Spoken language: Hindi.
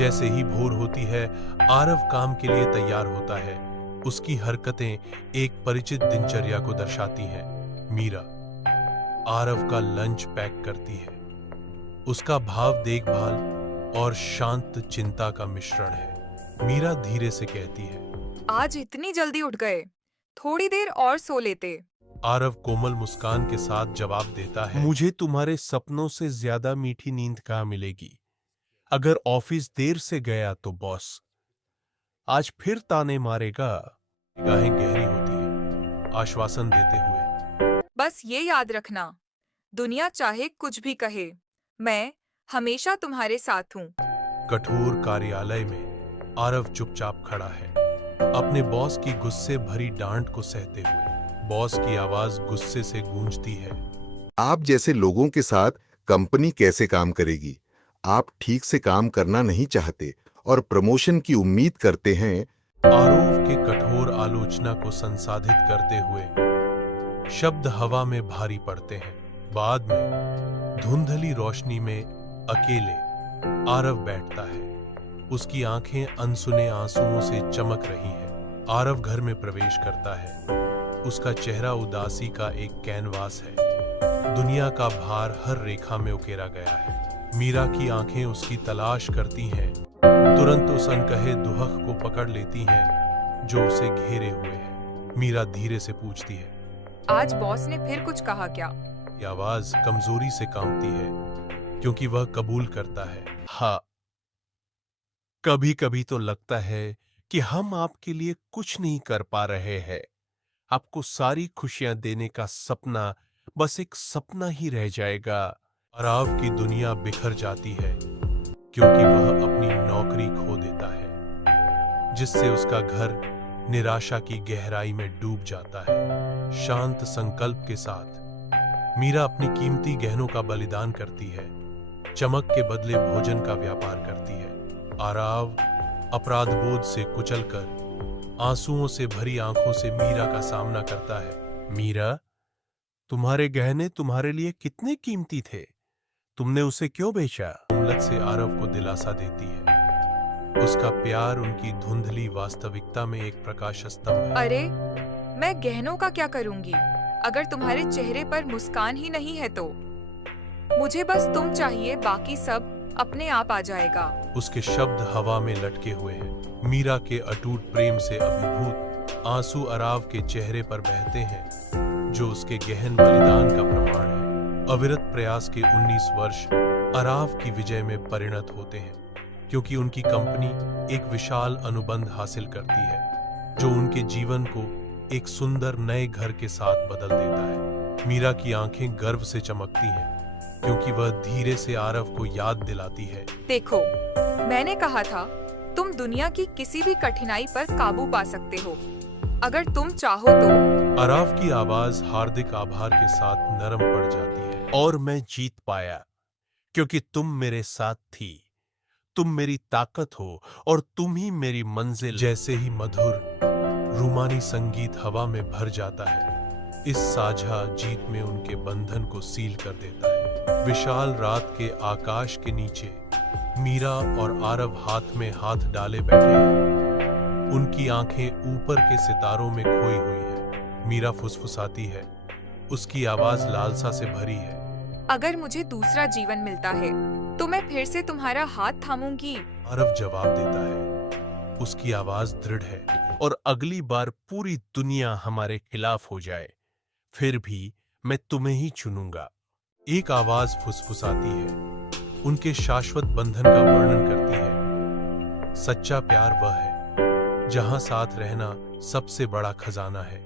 जैसे ही भोर होती है, आरव काम के लिए तैयार होता है। उसकी हरकतें एक परिचित दिनचर्या को दर्शाती हैं। मीरा आरव का लंच पैक करती है। उसका भाव देखभाल और शांत चिंता का मिश्रण है। मीरा धीरे से कहती है, आज इतनी जल्दी उठ गए, थोड़ी देर और सो लेते। आरव कोमल मुस्कान के साथ जवाब देता है, मुझे तुम्हारे सपनों से ज्यादा मीठी नींद कहाँ मिलेगी। अगर ऑफिस देर से गया तो बॉस आज फिर ताने मारेगा। निगाहें गहरी होती है, आश्वासन देते हुए। बस ये याद रखना, दुनिया चाहे कुछ भी कहे, मैं हमेशा तुम्हारे साथ हूँ। कठोर कार्यालय में आरव चुपचाप खड़ा है, अपने बॉस की गुस्से भरी डांट को सहते हुए। बॉस की आवाज गुस्से से गूंजती है, आप जैसे लोगों के साथ कंपनी कैसे काम करेगी? आप ठीक से काम करना नहीं चाहते और प्रमोशन की उम्मीद करते हैं। आरव के कठोर आलोचना को संसाधित करते हुए शब्द हवा में भारी पड़ते हैं। बाद में धुंधली रोशनी में अकेले आरव बैठता है। उसकी आंखें अनसुने आंसुओं से चमक रही हैं। आरव घर में प्रवेश करता है। उसका चेहरा उदासी का एक कैनवास है। दुनिया का भार हर रेखा में उकेरा गया है। मीरा की आंखें उसकी तलाश करती हैं, तुरंत उस अनकहे दुहक को पकड़ लेती हैं जो उसे घेरे हुए है। मीरा धीरे से पूछती है, आज बॉस ने फिर कुछ कहा क्या? ये आवाज कमजोरी से कांपती है, क्योंकि वह कबूल करता है, हाँ, कभी कभी तो लगता है कि हम आपके लिए कुछ नहीं कर पा रहे हैं। आपको सारी खुशियां देने का सपना बस एक सपना ही रह जाएगा। आरव की दुनिया बिखर जाती है, क्योंकि वह अपनी नौकरी खो देता है, जिससे उसका घर निराशा की गहराई में डूब जाता है। शांत संकल्प के साथ मीरा अपनी कीमती गहनों का बलिदान करती है, चमक के बदले भोजन का व्यापार करती है। आरव अपराधबोध से कुचलकर आंसुओं से भरी आंखों से मीरा का सामना करता है। मीरा, तुम्हारे गहने तुम्हारे लिए कितने कीमती थे, तुमने उसे क्यों बेचा? उम्लत से आरव को दिलासा देती है। उसका प्यार उनकी धुंधली वास्तविकता में एक प्रकाश स्तंभ है। अरे, मैं गहनों का क्या करूंगी अगर तुम्हारे चेहरे पर मुस्कान ही नहीं है तो? मुझे बस तुम चाहिए, बाकी सब अपने आप आ जाएगा। उसके शब्द हवा में लटके हुए हैं। मीरा के अटूट प्रेम से अभिभूत आंसू आरव के चेहरे पर बहते हैं, जो उसके गहन बलिदान का प्रमाण है। अविरत प्रयास के 19 वर्ष आरव की विजय में परिणत होते हैं, क्योंकि उनकी कंपनी एक विशाल अनुबंध हासिल करती है, जो उनके जीवन को एक सुंदर नए घर के साथ बदल देता है। मीरा की आंखें गर्व से चमकती हैं, क्योंकि वह धीरे से आरव को याद दिलाती है, देखो, मैंने कहा था तुम दुनिया की किसी भी कठिनाई पर काबू पा सकते हो, अगर तुम चाहो तो। आरव की आवाज हार्दिक आभार के साथ नरम पड़ जाती है। और मैं जीत पाया, क्योंकि तुम मेरे साथ थी। तुम मेरी ताकत हो और तुम ही मेरी मंजिल। जैसे ही मधुर रूमानी संगीत हवा में भर जाता है, इस साझा जीत में उनके बंधन को सील कर देता है। विशाल रात के आकाश के नीचे मीरा और आरव हाथ में हाथ डाले बैठे हैं। उनकी आंखें ऊपर के सितारों में खोई हुई है। मीरा फुसफुसाती है, उसकी आवाज लालसा से भरी है, अगर मुझे दूसरा जीवन मिलता है तो मैं फिर से तुम्हारा हाथ थामूंगी। आरव जवाब देता है, उसकी आवाज दृढ़ है, और अगली बार पूरी दुनिया हमारे खिलाफ हो जाए, फिर भी मैं तुम्हें ही चुनूंगा। एक आवाज फुसफुसाती है, उनके शाश्वत बंधन का वर्णन करती है। सच्चा प्यार वह है जहां साथ रहना सबसे बड़ा खजाना है।